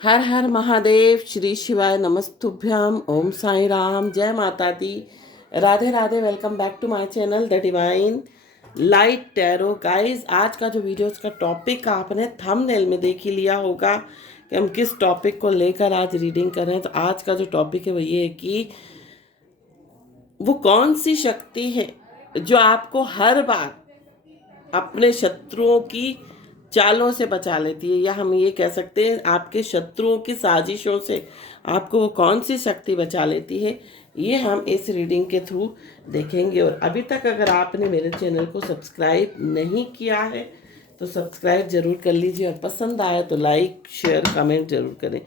हर हर महादेव, श्री शिवाय नमस्तुभ्यम, ओम साई राम, जय माता दी, Radhe Radhe. Welcome back to my channel the divine light tarot. Guys, आज का जो वीडियो का टॉपिक आपने थंबनेल में देख ही लिया होगा कि हम किस टॉपिक को लेकर आज रीडिंग कर रहे हैं। तो आज का जो टॉपिक है वो ये है कि वो कौन सी शक्ति है जो आपको हर बार अपने शत्रुओं की चालों से बचा लेती है, या हम ये कह सकते हैं आपके शत्रुओं की साजिशों से आपको वो कौन सी शक्ति बचा लेती है, ये हम इस रीडिंग के थ्रू देखेंगे। और अभी तक अगर आपने मेरे चैनल को सब्सक्राइब नहीं किया है तो सब्सक्राइब जरूर कर लीजिए, और पसंद आया तो लाइक शेयर कमेंट जरूर करें।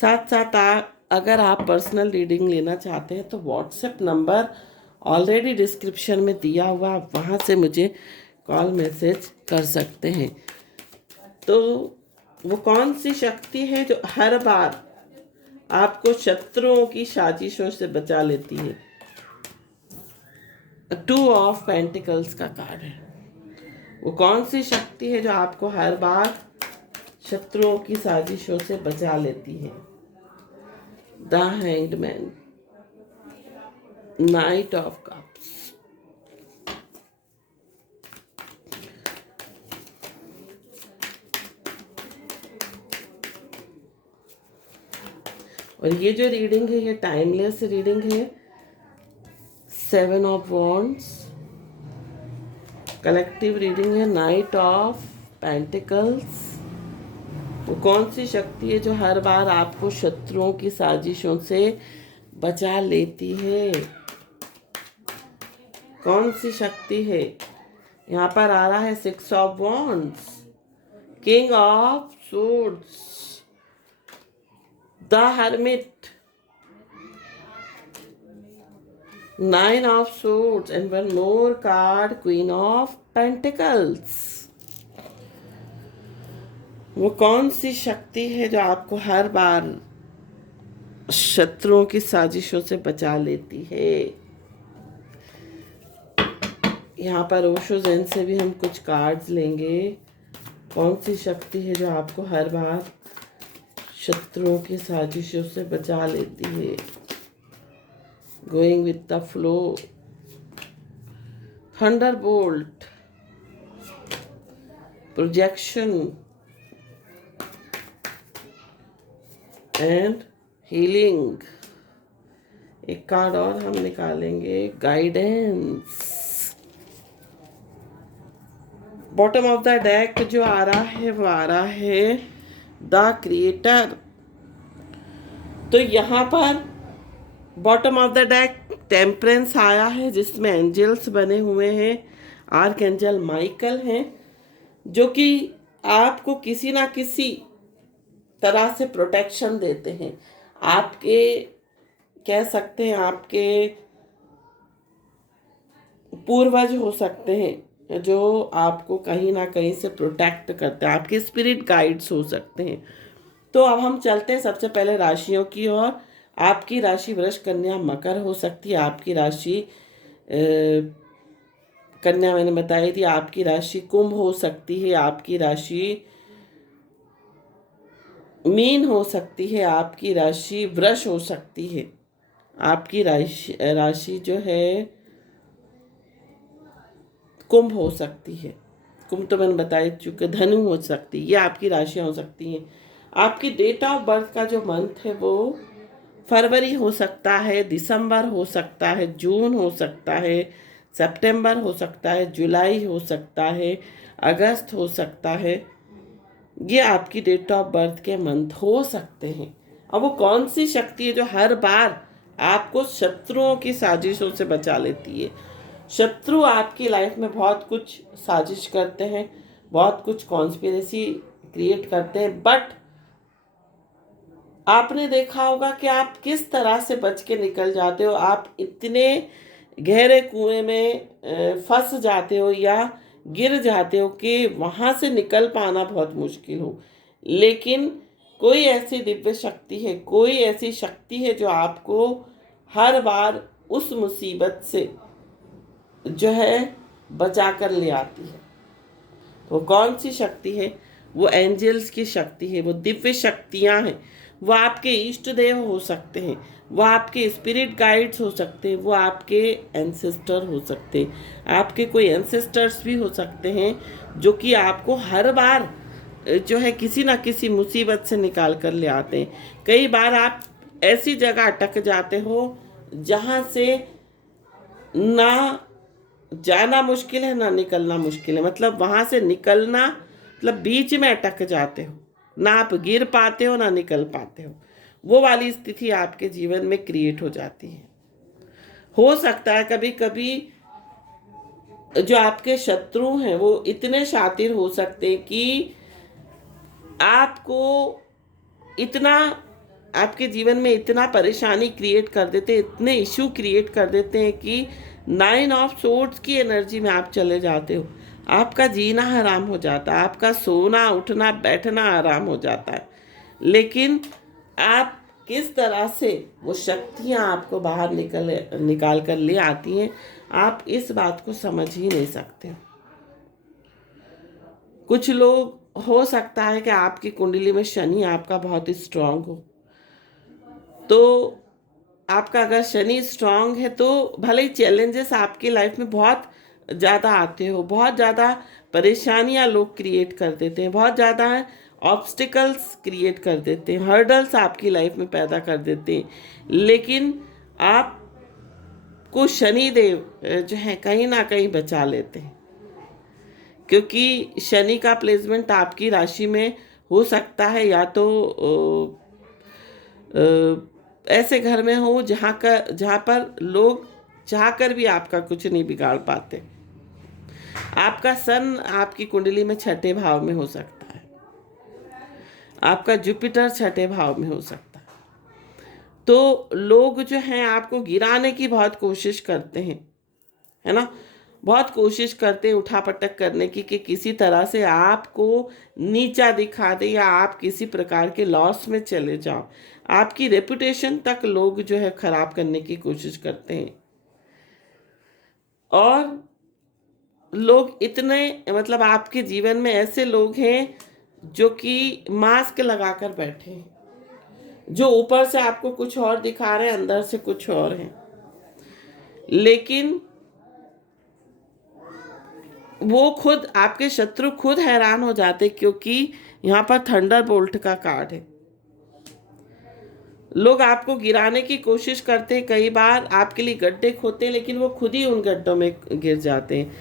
साथ साथ अगर आप पर्सनल रीडिंग लेना चाहते हैं तो व्हाट्सएप नंबर ऑलरेडी डिस्क्रिप्शन में दिया हुआ, आप वहाँ से मुझे कॉल मैसेज कर सकते हैं। तो वो कौन सी शक्ति है जो हर बार आपको शत्रुओं की साजिशों से बचा लेती है? 2 ऑफ पेंटिकल्स का कार्ड है। वो कौन सी शक्ति है जो आपको हर बार शत्रुओं की साजिशों से बचा लेती है? The hanged man, night of cups, और ये जो रीडिंग है ये टाइमलेस रीडिंग है। 7 ऑफ वॉन्ड्स, कलेक्टिव रीडिंग है। नाइट ऑफ पेंटिकल्स, वो कौन सी शक्ति है जो हर बार आपको शत्रुओं की साजिशों से बचा लेती है? कौन सी शक्ति है? यहाँ पर आ रहा है 6 of wands, king of suits, the hermit, 9 of suits and one more card, queen of pentacles. वो कौन सी शक्ति है जो आपको हर बार शत्रुओं की साजिशों से बचा लेती है? यहाँ पर ओशो ज़ेन से भी हम कुछ कार्ड्स लेंगे। कौन सी शक्ति है जो आपको हर बार शत्रुओं की साजिशों से बचा लेती है? Going with the flow, Thunderbolt, projection and healing. एक कार्ड और हम निकालेंगे, guidance. Bottom of the deck जो आ रहा है वो आ रहा है द क्रिएटर। तो यहाँ पर bottom of the deck temperance आया है, जिसमें एंजल्स बने हुए हैं। आर्क एंजल माइकल हैं, जो कि आपको किसी ना किसी तरह से प्रोटेक्शन देते हैं। आपके कह सकते हैं आपके पूर्वज हो सकते हैं जो आपको कहीं ना कहीं से प्रोटेक्ट करते हैं। आपके स्पिरिट गाइड्स हो सकते हैं। तो अब हम चलते हैं सबसे पहले राशियों की ओर। आपकी राशि वृष, कन्या, मकर हो सकती है। आपकी राशि कन्या मैंने बताई थी। आपकी राशि कुंभ हो सकती है। आपकी राशि मीन हो सकती है। आपकी राशि वृष हो सकती है। आपकी राशि जो है कुंभ हो सकती है। कुंभ तो मैंने बता चुके। धनु हो सकती है। ये आपकी राशियाँ हो सकती हैं। आपकी डेट ऑफ बर्थ का जो मंथ है वो फरवरी हो सकता है, दिसंबर हो सकता है, जून हो सकता है, सितंबर हो सकता है, जुलाई हो सकता है, अगस्त हो सकता है। ये आपकी डेट ऑफ बर्थ के मंथ हो सकते हैं। अब वो कौन सी शक्ति है जो हर बार आपको शत्रुओं की साजिशों से बचा लेती है? शत्रु आपकी लाइफ में बहुत कुछ साजिश करते हैं, बहुत कुछ कॉन्स्पिरेसी क्रिएट करते हैं, बट आपने देखा होगा कि आप किस तरह से बच के निकल जाते हो। आप इतने गहरे कुएं में फंस जाते हो या गिर जाते हो कि वहाँ से निकल पाना बहुत मुश्किल हो। लेकिन कोई ऐसी दिव्य शक्ति है, कोई ऐसी शक्ति है जो आपको हर बार उस मुसीबत से जो है बचा कर ले आती है। तो कौन सी शक्ति है? वो एंजल्स की शक्ति है, वो दिव्य शक्तियाँ हैं, वो आपके इष्ट देव हो सकते हैं, वो आपके स्पिरिट गाइड्स हो सकते हैं, वो आपके एंसेस्टर हो सकते हैं, आपके कोई एंसेस्टर्स भी हो सकते हैं जो कि आपको हर बार जो है किसी ना किसी मुसीबत से निकाल कर ले आते हैं। कई बार आप ऐसी जगह अटक जाते हो जहाँ से ना जाना मुश्किल है ना निकलना मुश्किल है, मतलब वहाँ से निकलना मतलब बीच में अटक जाते हो, ना आप गिर पाते हो ना निकल पाते हो। वो वाली स्थिति आपके जीवन में क्रिएट हो जाती है। हो सकता है कभी कभी जो आपके शत्रु हैं वो इतने शातिर हो सकते हैं कि आपको इतना आपके जीवन में इतना परेशानी क्रिएट कर देते हैं, इतने इशू क्रिएट कर देते हैं कि 9 ऑफ सोर्ड्स की एनर्जी में आप चले जाते हो। आपका जीना हराम हो जाता है, आपका सोना उठना बैठना आराम हो जाता है। लेकिन आप किस तरह से वो शक्तियाँ आपको बाहर निकाल कर ले आती हैं, आप इस बात को समझ ही नहीं सकते हो। कुछ लोग, हो सकता है कि आपकी कुंडली में शनि आपका बहुत ही स्ट्रांग हो, तो आपका अगर शनि स्ट्रांग है तो भले ही चैलेंजेस आपकी लाइफ में बहुत ज़्यादा आते हो, बहुत ज़्यादा परेशानियां लोग क्रिएट कर देते हैं, बहुत ज़्यादा ऑब्स्टिकल्स क्रिएट कर देते हैं, हर्डल्स आपकी लाइफ में पैदा कर देते हैं, लेकिन आपको शनि देव जो है कहीं ना कहीं बचा लेते हैं। क्योंकि शनि का प्लेसमेंट आपकी राशि में हो सकता है या तो ऐसे घर में हो जहाँ पर लोग चाहकर भी आपका कुछ नहीं बिगाड़ पाते। आपका सन आपकी कुंडली में छठे भाव में हो सकता है, आपका जुपिटर छठे भाव में हो सकता है। तो लोग जो हैं आपको गिराने की बहुत कोशिश करते हैं, है ना, बहुत कोशिश करते हैं उठापटक करने की कि किसी तरह से आपको नीचा दिखा दे या आप किसी प्रकार के लॉस में चले जाओ। आपकी रेपुटेशन तक लोग जो है खराब करने की कोशिश करते हैं। और लोग इतने, मतलब आपके जीवन में ऐसे लोग हैं जो कि मास्क लगाकर बैठे हैं, जो ऊपर से आपको कुछ और दिखा रहे हैं, अंदर से कुछ और हैं। लेकिन वो खुद, आपके शत्रु खुद हैरान हो जाते, क्योंकि यहाँ पर थंडर बोल्ट का कार्ड है। लोग आपको गिराने की कोशिश करते हैं, कई बार आपके लिए गड्ढे खोदते हैं, लेकिन वो खुद ही उन गड्ढों में गिर जाते हैं।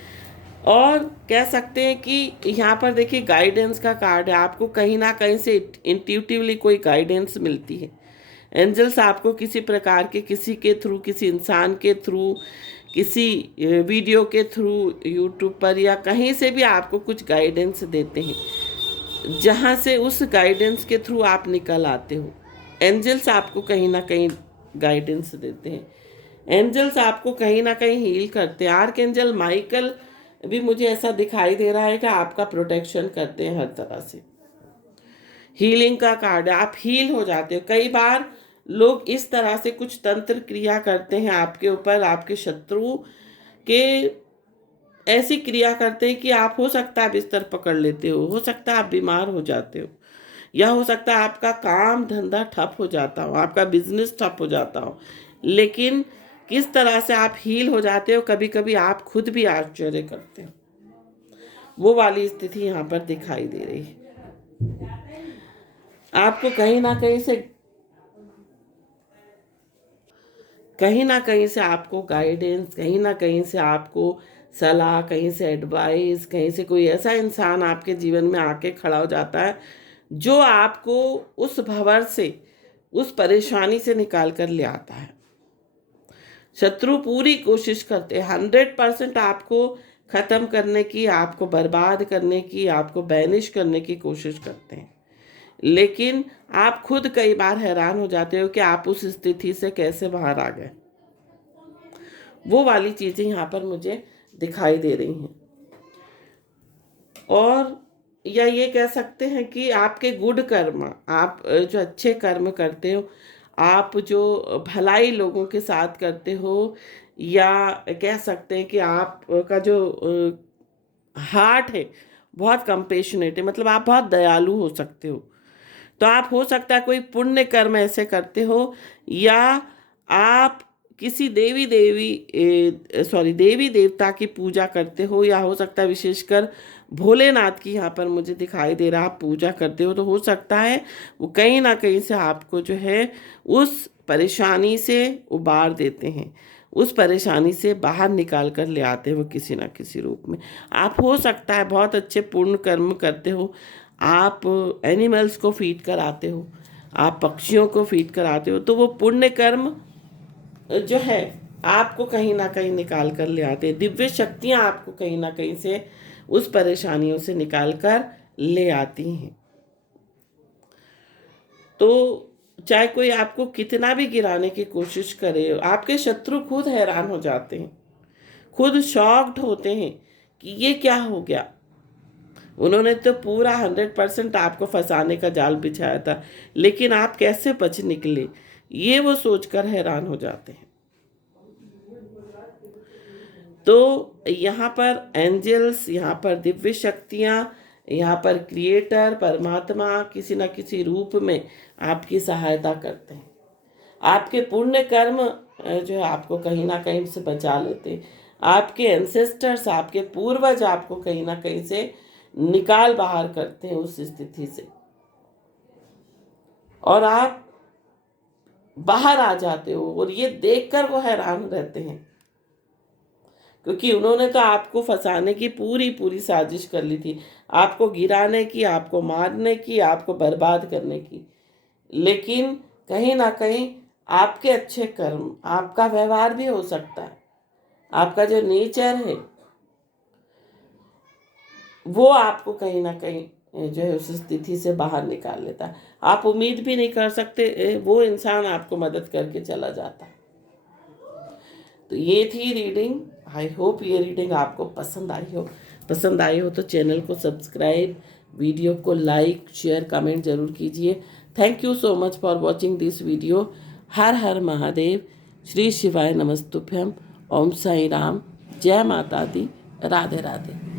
और कह सकते हैं कि यहाँ पर देखिए गाइडेंस का कार्ड है, आपको कहीं ना कहीं से इंट्यूटिवली कोई गाइडेंस मिलती है। एंजल्स आपको किसी प्रकार के, किसी के थ्रू, किसी इंसान के थ्रू, किसी वीडियो के थ्रू, यूट्यूब पर या कहीं से भी आपको कुछ गाइडेंस देते हैं, जहाँ से उस गाइडेंस के थ्रू आप निकल आते हो। एंजल्स आपको कहीं ना कहीं गाइडेंस देते हैं, एंजल्स आपको कहीं ना कहीं हील करते हैं। आर्क एंजल माइकल भी मुझे ऐसा दिखाई दे रहा है कि आपका प्रोटेक्शन करते हैं हर तरह से। हीलिंग का कार्ड है, आप हील हो जाते हो। कई बार लोग इस तरह से कुछ तंत्र क्रिया करते हैं आपके ऊपर, आपके शत्रु के ऐसी क्रिया करते हैं कि आप, हो सकता है बिस्तर पकड़ लेते हो सकता है आप बीमार हो जाते हो, या हो सकता है आपका काम धंधा ठप हो जाता हो, आपका बिजनेस ठप हो जाता हो। लेकिन किस तरह से आप हील हो जाते हो, कभी कभी आप खुद भी आश्चर्य करते हो। वो वाली स्थिति यहाँ पर दिखाई दे रही है। आपको कहीं ना कहीं से आपको गाइडेंस, कहीं ना कहीं से आपको सलाह, कहीं से एडवाइस, कहीं से कोई ऐसा इंसान आपके जीवन में आके खड़ा हो जाता है जो आपको उस भंवर से, उस परेशानी से निकाल कर ले आता है। शत्रु पूरी कोशिश करते हैं 100% आपको ख़त्म करने की, आपको बर्बाद करने की, आपको बैनिश करने की कोशिश करते हैं। लेकिन आप खुद कई बार हैरान हो जाते हो कि आप उस स्थिति से कैसे बाहर आ गए। वो वाली चीज़ें यहाँ पर मुझे दिखाई दे रही हैं। और या ये कह सकते हैं कि आपके गुड कर्म, आप जो अच्छे कर्म करते हो, आप जो भलाई लोगों के साथ करते हो, या कह सकते हैं कि आपका जो हार्ट है बहुत कंपेशनेट है, मतलब आप बहुत दयालु हो सकते हो। तो आप हो सकता है कोई पुण्य कर्म ऐसे करते हो, या आप किसी देवी देवता की पूजा करते हो, या हो सकता है विशेषकर भोलेनाथ की यहाँ पर मुझे दिखाई दे रहा, आप पूजा करते हो। तो हो सकता है वो कहीं ना कहीं से आपको जो है उस परेशानी से उबार देते हैं, उस परेशानी से बाहर निकाल कर ले आते हैं वो किसी ना किसी रूप में। आप हो सकता है बहुत अच्छे पुण्य कर्म करते हो, आप एनिमल्स को फीड कराते हो, आप पक्षियों को फीड कराते हो, तो वो पुण्य कर्म जो है आपको कहीं ना कहीं निकाल कर ले आते हैं। दिव्य शक्तियाँ आपको कहीं ना कहीं से उस परेशानियों से निकाल कर ले आती हैं। तो चाहे कोई आपको कितना भी गिराने की कोशिश करे, आपके शत्रु खुद हैरान हो जाते हैं, खुद शॉक्ड होते हैं कि ये क्या हो गया। उन्होंने तो पूरा 100% आपको फंसाने का जाल बिछाया था, लेकिन आप कैसे बच निकले, ये वो सोचकर हैरान हो जाते हैं। तो यहाँ पर एंजल्स, यहाँ पर दिव्य शक्तियाँ, यहाँ पर क्रिएटर परमात्मा किसी न किसी रूप में आपकी सहायता करते हैं। आपके पुण्य कर्म जो है आपको कहीं ना कहीं से बचा लेते हैं। आपके एंसेस्टर्स, आपके पूर्वज आपको कहीं ना कहीं से निकाल बाहर करते हैं उस स्थिति से, और आप बाहर आ जाते हो। और ये देखकर वो हैरान रहते हैं, क्योंकि उन्होंने तो आपको फंसाने की पूरी पूरी साजिश कर ली थी, आपको गिराने की, आपको मारने की, आपको बर्बाद करने की। लेकिन कहीं ना कहीं आपके अच्छे कर्म, आपका व्यवहार भी हो सकता है, आपका जो नेचर है वो आपको कहीं ना कहीं जो है उस स्थिति से बाहर निकाल लेता है। आप उम्मीद भी नहीं कर सकते वो इंसान आपको मदद करके चला जाता है। तो ये थी रीडिंग। आई होप ये रीडिंग आपको पसंद आई हो तो चैनल को सब्सक्राइब, वीडियो को लाइक शेयर कमेंट जरूर कीजिए। Thank you so much for watching this video. हर हर महादेव, श्री शिवाय नमस्तुभ्यम, ओम साई राम, जय माता दी, राधे राधे।